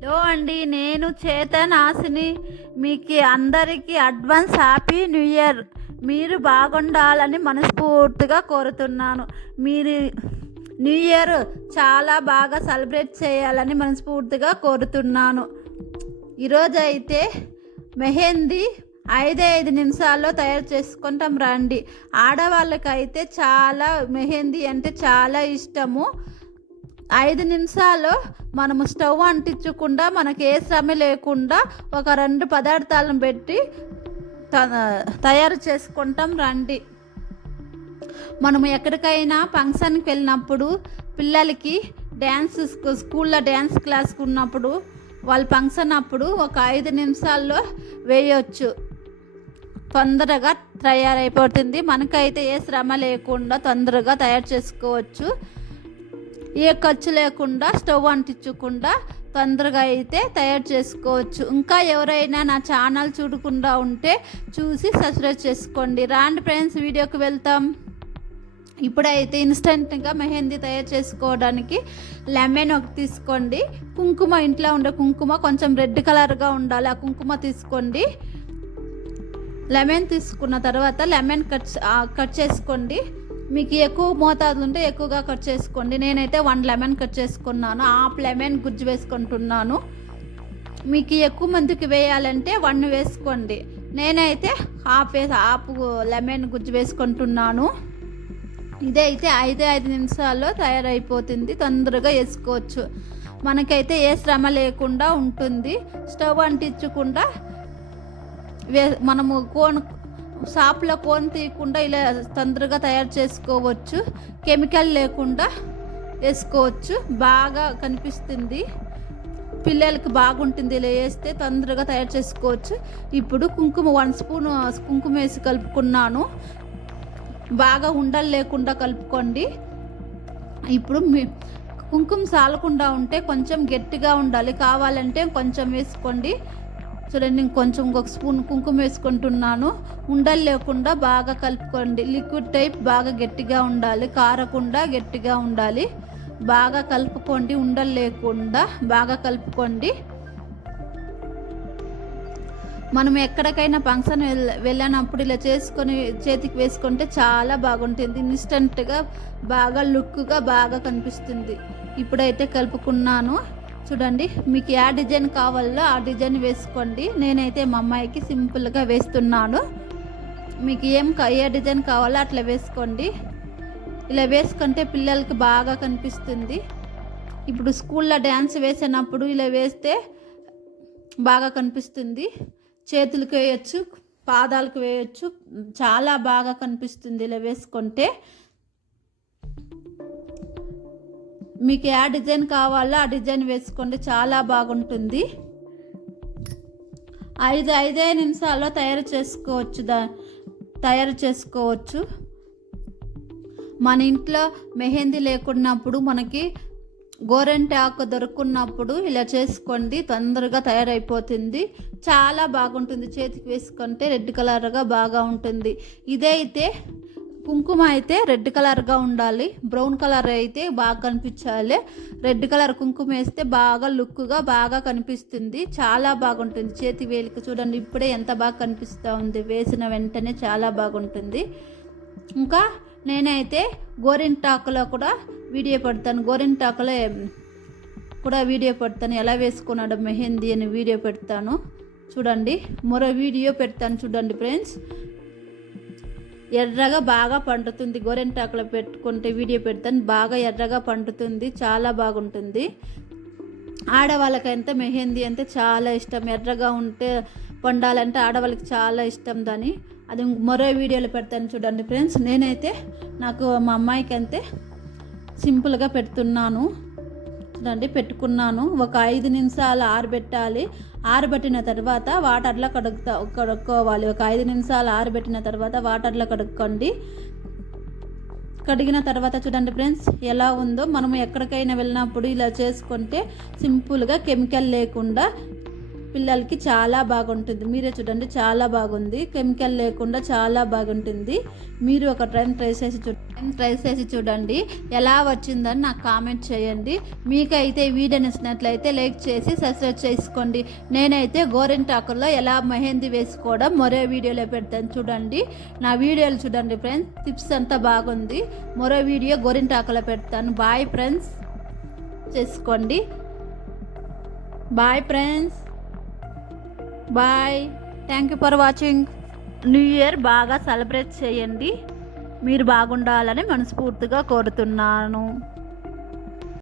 Hello అండి నేను చేతన్ ఆశిని మీకు అందరికీ అడ్వాన్స్ హ్యాపీ న్యూ ఇయర్. మీరు బాగుండాలని మనస్ఫూర్తిగా కోరుతున్నాను. మీరు న్యూ ఇయర్ చాలా బాగా సెలబ్రేట్ చేయాలని మనస్ఫూర్తిగా కోరుతున్నాను. ఈరోజు అయితే మెహందీ ఐదే ఐదు నిమిషాల్లో తయారు చేసుకుంటాం రండి. ఆడవాళ్ళకైతే చాలా మెహందీ అంటే చాలా ఇష్టము. ఐదు నిమిషాల్లో మనము స్టవ్ అంటించకుండా మనకి ఏ శ్రమ లేకుండా ఒక రెండు పదార్థాలను పెట్టి త- తయారు చేసుకుంటాం. రండి. మనము ఎక్కడికైనా ఫంక్షన్కి వెళ్ళినప్పుడు పిల్లలకి డ్యాన్స్ స్కూల్లో డ్యాన్స్ క్లాస్కి ఉన్నప్పుడు వాళ్ళ ఫంక్షన్ అప్పుడు ఒక ఐదు నిమిషాల్లో వేయొచ్చు. తొందరగా తయారైపోతుంది. మనకైతే ఏ శ్రమ లేకుండా తొందరగా తయారు చేసుకోవచ్చు. ఏ ఖర్చు లేకుండా స్టవ్ అంటించకుండా తొందరగా అయితే తయారు చేసుకోవచ్చు. ఇంకా ఎవరైనా నా ఛానల్ చూడకుండా ఉంటే చూసి సబ్స్క్రైబ్ చేసుకోండి. రాండి ఫ్రెండ్స్ వీడియోకి వెళ్తాం. ఇప్పుడైతే ఇన్స్టెంట్గా మెహందీ తయారు చేసుకోవడానికి లెమన్ ఒకటి తీసుకోండి. కుంకుమ ఇంట్లో ఉండే కుంకుమ కొంచెం రెడ్ కలర్గా ఉండాలి. ఆ కుంకుమ తీసుకోండి. లెమన్ తీసుకున్న తర్వాత లెమన్ కట్ కట్ చేసుకోండి. మీకు ఎక్కువ మోతాదు ఉంటే ఎక్కువగా కట్ చేసుకోండి. నేనైతే వన్ లెమన్ కట్ చేసుకున్నాను. హాఫ్ లెమన్ గుజ్జు వేసుకుంటున్నాను. మీకు ఎక్కువ మందికి వేయాలంటే వన్ వేసుకోండి. నేనైతే హాఫ్ వేసి హాఫ్ లెమన్ గుజ్జు వేసుకుంటున్నాను. ఇదే అయితే ఐదే ఐదు నిమిషాల్లో తయారైపోతుంది. తొందరగా వేసుకోవచ్చు. మనకైతే ఏ శ్రమ లేకుండా ఉంటుంది. స్టవ్ అంటించకుండా వే మనము కోన్ షాప్లో కోన్ తీయకుండా ఇలా తొందరగా తయారు చేసుకోవచ్చు. కెమికల్ లేకుండా వేసుకోవచ్చు. బాగా కనిపిస్తుంది. పిల్లలకి బాగుంటుంది ఇలా వేస్తే తొందరగా తయారు చేసుకోవచ్చు. ఇప్పుడు కుంకుమ వన్ స్పూన్ కుంకుమ వేసి కలుపుకున్నాను. బాగా ఉండలు లేకుండా కలుపుకోండి. ఇప్పుడు మీ కుంకుమ సాలకుండా ఉంటే కొంచెం గట్టిగా ఉండాలి. కావాలంటే కొంచెం వేసుకోండి. చూడండి నేను కొంచెం ఒక స్పూన్ కుంకుమ వేసుకుంటున్నాను. ఉండలు లేకుండా బాగా కలుపుకోండి. లిక్విడ్ టైప్ బాగా గట్టిగా ఉండాలి. కారకుండా గట్టిగా ఉండాలి. బాగా కలుపుకోండి. ఉండలు లేకుండా బాగా కలుపుకోండి. మనం ఎక్కడికైనా ఫంక్షన్ వెళ్ళ వెళ్ళినప్పుడు ఇలా చేసుకొని చేతికి వేసుకుంటే చాలా బాగుంటుంది. ఇన్స్టెంట్గా బాగా లుక్గా బాగా కనిపిస్తుంది. ఇప్పుడైతే కలుపుకున్నాను. చూడండి మీకు ఏ డిజైన్ కావాలో ఆ డిజైన్ వేసుకోండి. నేనైతే మా అమ్మాయికి సింపుల్గా వేస్తున్నాను. మీకు ఏం కా- ఏ డిజైన్ కావాలో అట్లా వేసుకోండి. ఇలా వేసుకుంటే పిల్లలకి బాగా కనిపిస్తుంది. ఇప్పుడు స్కూల్లో డ్యాన్స్ వేసినప్పుడు ఇలా వేస్తే బాగా కనిపిస్తుంది. చేతులకు వేయచ్చు పాదాలకు వేయచ్చు చాలా బాగా కనిపిస్తుంది ఇలా వేసుకుంటే. మీకు ఏ డిజైన్ కావాలో ఆ డిజైన్ వేసుకోండి చాలా బాగుంటుంది. ఐదు ఐదే నిమిషాల్లో తయారు చేసుకోవచ్చు దా తయారు చేసుకోవచ్చు. మన ఇంట్లో మెహందీ లేకున్నప్పుడు మనకి గోరెంటాకు దొరుకున్నప్పుడు ఇలా చేసుకోండి తొందరగా తయారైపోతుంది. చాలా బాగుంటుంది. చేతికి వేసుకుంటే రెడ్ కలర్గా బాగా ఉంటుంది. ఇదే అయితే కుంకుమ అయితే రెడ్ కలర్గా ఉండాలి. బ్రౌన్ కలర్ అయితే బాగా కనిపించాలి. రెడ్ కలర్ కుంకుమ వేస్తే బాగా లుక్గా బాగా కనిపిస్తుంది. చాలా బాగుంటుంది. చేతి వేలికి చూడండి ఇప్పుడే ఎంత బాగా కనిపిస్తూ ఉంది. వేసిన వెంటనే చాలా బాగుంటుంది. ఇంకా నేనైతే గోరింటాకులో కూడా వీడియో పెడతాను. గోరింటాకులో కూడా వీడియో పెడతాను. ఎలా వేసుకున్నాడు మెహందీ అని వీడియో పెడతాను. చూడండి మరో వీడియో పెడతాను. చూడండి ఫ్రెండ్స్. ఎర్రగా బాగా పండుతుంది. గోరెంటాకులో పెట్టుకుంటే వీడియో పెడతాను. బాగా ఎర్రగా పండుతుంది. చాలా బాగుంటుంది. ఆడవాళ్ళకైతే మెహందీ అంటే చాలా ఇష్టం. ఎర్రగా ఉంటే పండాలంటే ఆడవాళ్ళకి చాలా ఇష్టం దాని అది మరో వీడియోలో పెడతాను చూడండి ఫ్రెండ్స్. నేనైతే నాకు మా అమ్మాయికి అంతే సింపుల్గా పెడుతున్నాను. చూడండి పెట్టుకున్నాను. ఒక ఐదు నిమిషాలు ఆరబెట్టాలి. ఆరబెట్టిన తర్వాత వాటర్లో కడుగుతా కడుక్కోవాలి. ఒక ఐదు నిమిషాలు ఆరబెట్టిన తర్వాత వాటర్లో కడుక్కోండి. కడిగిన తర్వాత చూడండి ఫ్రెండ్స్ ఎలా ఉందో. మనం ఎక్కడికైనా వెళ్ళినప్పుడు ఇలా చేసుకుంటే సింపుల్గా కెమికల్ లేకుండా పిల్లలకి చాలా బాగుంటుంది. మీరే చూడండి చాలా బాగుంది. కెమికల్ లేకుండా చాలా బాగుంటుంది. మీరు ఒక టైం ట్రై చేసి చూ ట్రై చేసి చూడండి. ఎలా వచ్చిందని నాకు కామెంట్ చేయండి. మీకైతే వీడియో నచ్చినట్లయితే లైక్ చేసి సబ్స్క్రైబ్ చేసుకోండి. నేనైతే గోరింటాకుల్లో ఎలా మెహందీ వేసుకోవడం మరో వీడియోలో పెడతాను చూడండి. నా వీడియోలు చూడండి ఫ్రెండ్స్. టిప్స్ అంతా బాగుంది. మరో వీడియో గోరింటాకులో పెడతాను. Bye friends. చేసుకోండి. Bye friends. Bye thank you for watching new year బాగా సెలబ్రేట్ చేయండి. మీరు బాగుండాలని మనస్ఫూర్తిగా కోరుతున్నాను.